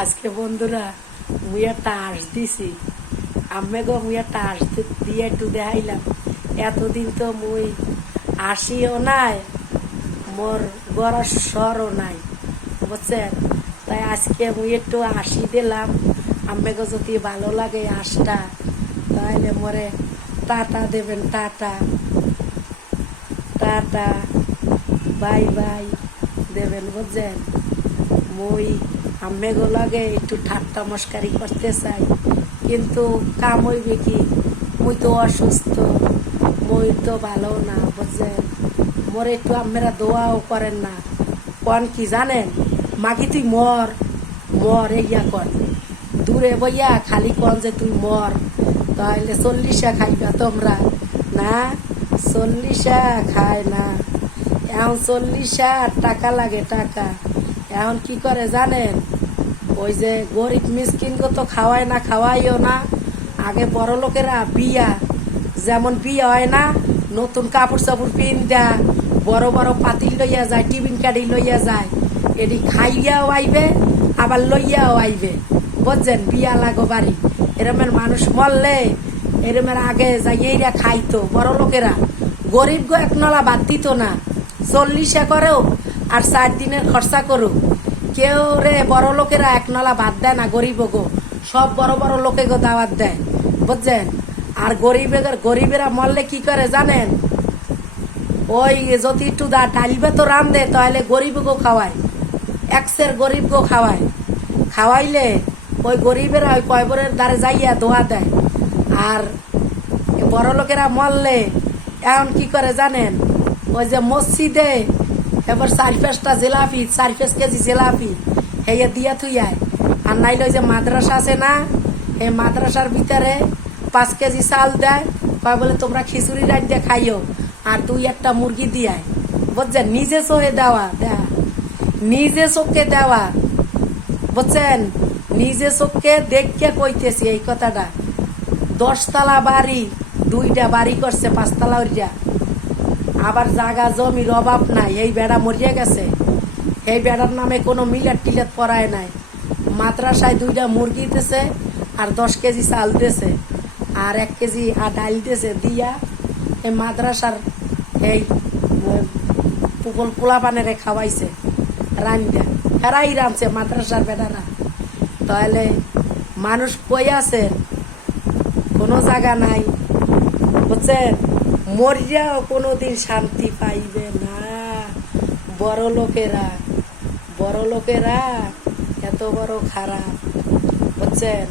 আজকে বন্ধুরা মুই একটা আঁশ দিছি, আমি গো মুই একটা আঁশ দিয়ে একটু দেখাইলাম। এতদিন তো মুই আসিও নাই, মোর গড়ার স্বরও নাই, বুঝছেন? তাই আজকে মুই একটু আসি দিলাম। আমি গো যদি ভালো লাগে আঁশটা, তাহলে মোরে টাটা দেবেন, টাটা টাটা বাই বাই দেবেন, বুঝছেন? মুই আম্মেগো লাগে একটু ঠাট্টা মস্কারি করতে চাই, কিন্তু কাম হইবে কি? মুই তো অসুস্থ, মুই তো ভালো না, বুঝছেন? মোরে একটু আম্মেরা দোয়াও করেন না। কন কি জানেন, মাগি তুই মর মর ইয়া কর, দূরে বইয়া খালি কন যে তুই মর, তাহলে 40 খাইবা তোমরা না? 40 খায় না, এখন 40 টাকা লাগে, টাকা। এখন কি করে জানেন, ওই যে গরিব মিসকিন তো খাওয়ায় না, খাওয়াইও না। আগে বড় লোকেরা বিয়া, যেমন বিয়া হয় না, নতুন কাপড় চাপড় পিন দেয়া, বড় বড় পাতিল লইয়া যায়, টিফিন কাঠি লইয়া যায়, এটি খাইয়াও আইবে আবার লইয়াও আইবে, বুঝছেন? বিয়া লাগো বাড়ি এরমের মানুষ মরলে এরমের আগে যাইয়া খাইতো বড় লোকেরা। গরিব গো এক নলা বাদ দিত না, 40 করেও আর 4 দিনের খরচা করুক, কেউ রে বড় লোকেরা এক নলা ভাত দেয় না গরিব গো, সব বড় বড় লোকে গো দাওয়াত দেয়, বুঝছেন? আর গরিবেরা মরলে কি করে জানেন, ওই যদি একটু ডালবে তো রান্ধে, তাহলে গরিব গো খাওয়ায়, একসের গরিব গো খাওয়ায়, খাওয়াইলে ওই গরিবেরা ওই কয়বরের দ্বারে যাইয়া দোয়া দেয়। আর বড় লোকেরা মরলে এখন কি করে জানেন, ওই যে মসজিদে এবার 4-5টা জিলাপি, 4-5 কেজি জিলাপি হেয়ে দিয়া থুইয়ায়। আর নাইলে ওই যে মাদ্রাসা আছে না, এই মাদ্রাসার ভিতরে 5 কেজি চাল দেয়, কয় বলে তোমরা খিচুড়ি রাখ দিয়ে খাইও, আর 2-1টা মুরগি দিয়ায়, বুঝছেন? নিজে চোখে দেওয়া, নিজে চোখে দেওয়া, বুঝছেন? নিজে চোখে দেখে কইতেছি এই কথাটা। 10 তলা বাড়ি, 2টা বাড়ি করছে, 5 তলা ওইটা। আবার জাগা জমির অভাব নাই, এই বেড়া মরিয়া গেছে, এই বেড়ার নামে কোনো মিলাট টিলাট পড়ায় নাই। মাদ্রাসায় 2টা মুরগি দিতেছে, আর 10 কেজি চাল দিতেছে, আর 1 কেজি আর ডাল দিতেছে, দিয়া এই মাদ্রাসার এই পোলা পানেরে খাওয়াইছে রান্দা, হেরাই রামছে মাদ্রাসার বেড়ারা। তাহলে মানুষ কই আছেন? কোনো জায়গা নাই, বুঝছেন? মরিয়াও কোনোদিন শান্তি পাইবে না। বড় লোকেরা এত বড় খারাপ, বুঝছেন?